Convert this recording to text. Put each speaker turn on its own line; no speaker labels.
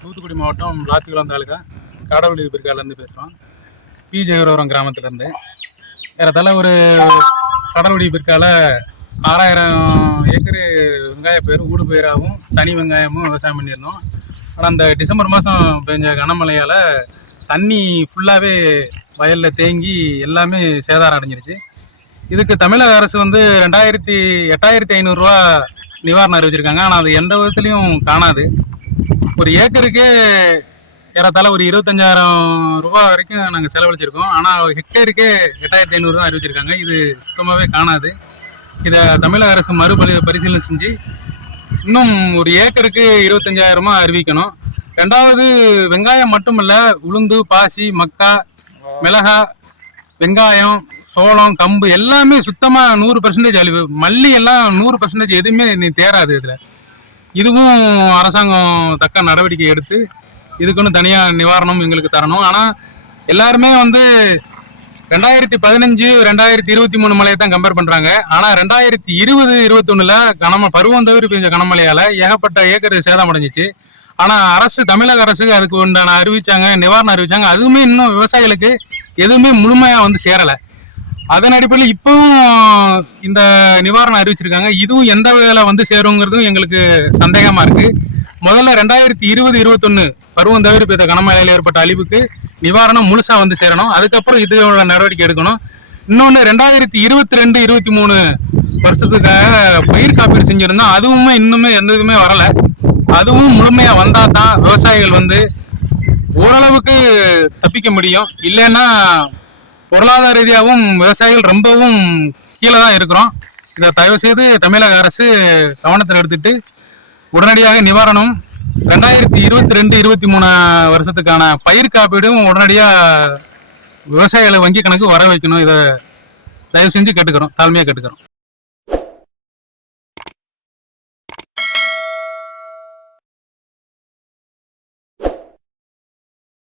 தூத்துக்குடி மாவட்டம் லாத்திகுளம் தாலுக்கா காடவழி பிற்காலேருந்து பேசுகிறோம் பி. ஜெயவரம் கிராமத்துலேருந்து. ஏறத்தால ஒரு கடல்வடி பிற்கால ஆறாயிரம் ஏக்கரு வெங்காய பயிர் ஊடு பயிராகவும் தனி வெங்காயமும் விவசாயம் பண்ணியிருந்தோம். ஆனால் அந்த டிசம்பர் மாதம் பெஞ்ச கனமழையால் தண்ணி ஃபுல்லாகவே வயலில் தேங்கி எல்லாமே சேதாரம் அடைஞ்சிருச்சு. இதுக்கு தமிழக அரசு வந்து ரெண்டாயிரத்தி எட்டாயிரத்தி ஐநூறுரூவா நிவாரணம் அறிவிச்சிருக்காங்க. ஆனால் அது எந்த விதத்துலையும் காணாது. ஒரு ஏக்கருக்கு ஏறத்தாழ ஒரு இருபத்தஞ்சாயிரம் ரூபாய் வரைக்கும் நாங்கள் செலவழிச்சிருக்கோம். ஆனால் ஹெக்டேருக்கே எட்டாயிரத்தி ஐநூறு தான் அறிவிச்சிருக்காங்க. இது சுத்தமாகவே காணாது. இதை தமிழக அரசு மறுபரி பரிசீலனை செஞ்சு இன்னும் ஒரு ஏக்கருக்கு இருபத்தஞ்சாயிரமா அறிவிக்கணும். ரெண்டாவது வெங்காயம் மட்டும் உளுந்து பாசி மக்கா மிளகா வெங்காயம் சோளம் கம்பு எல்லாமே சுத்தமாக நூறு பர்சன்டேஜ் அழிவு. மல்லி எல்லாம் நூறு பர்சன்டேஜ் எதுவுமே நீ தேராது இதில். இதுவும் அரசாங்கம் தக்க நடவடிக்கை எடுத்து இதுக்குன்னு தனியாக நிவாரணம் எங்களுக்கு தரணும். ஆனால் எல்லாருமே வந்து ரெண்டாயிரத்தி பதினஞ்சு ரெண்டாயிரத்தி இருபத்தி மூணு மழையை தான் கம்பேர் பண்ணுறாங்க ஆனால் ரெண்டாயிரத்தி இருபது இருபத்தொன்னில் கனம பருவம் தவிர பெஞ்ச கனமழையால் ஏகப்பட்ட ஏக்கர் சேதம் அடைஞ்சிச்சு. ஆனால் அரசு தமிழக அரசு அதுக்கு உண்டான அறிவிச்சாங்க நிவாரணம் அறிவிச்சாங்க. அதுவுமே இன்னும் விவசாயிகளுக்கு எதுவுமே முழுமையாக வந்து சேரலை. அதன் அடிப்படையில் இப்பவும் இந்த நிவாரணம் அறிவிச்சிருக்காங்க. இதுவும் எந்த வகையில வந்து சேருங்கிறதும் எங்களுக்கு சந்தேகமா இருக்கு. முதல்ல ரெண்டாயிரத்தி இருபது இருபத்தொன்னு பருவம் தவிர பெய்த கனமழையில் ஏற்பட்ட அழிவுக்கு நிவாரணம் முழுசா வந்து சேரணும். அதுக்கப்புறம் இதோட நடவடிக்கை எடுக்கணும். இன்னொன்று ரெண்டாயிரத்தி இருபத்தி ரெண்டு இருபத்தி மூணு வருஷத்துக்காக பயிர் காப்பீடு செஞ்சுருந்தோம் அதுவுமே இன்னுமே எந்த இதுவுமே வரலை. அதுவும் முழுமையா வந்தா தான் விவசாயிகள் வந்து ஓரளவுக்கு தப்பிக்க முடியும். இல்லைன்னா பொருளாதார ரீதியாகவும் விவசாயிகள் ரொம்பவும் கீழே தான் இருக்கிறோம். இதை தயவு செய்து தமிழக அரசு கவனத்தில் எடுத்துட்டு உடனடியாக நிவாரணம் ரெண்டாயிரத்தி இருபத்தி ரெண்டு இருபத்தி மூணு வருஷத்துக்கான பயிர் காப்பீடும் உடனடியாக விவசாயிகளை வங்கி கணக்கு வர வைக்கணும். இதை தயவு செஞ்சு கேட்டுக்கிறோம். தாழ்மையாக கேட்டுக்கிறோம்.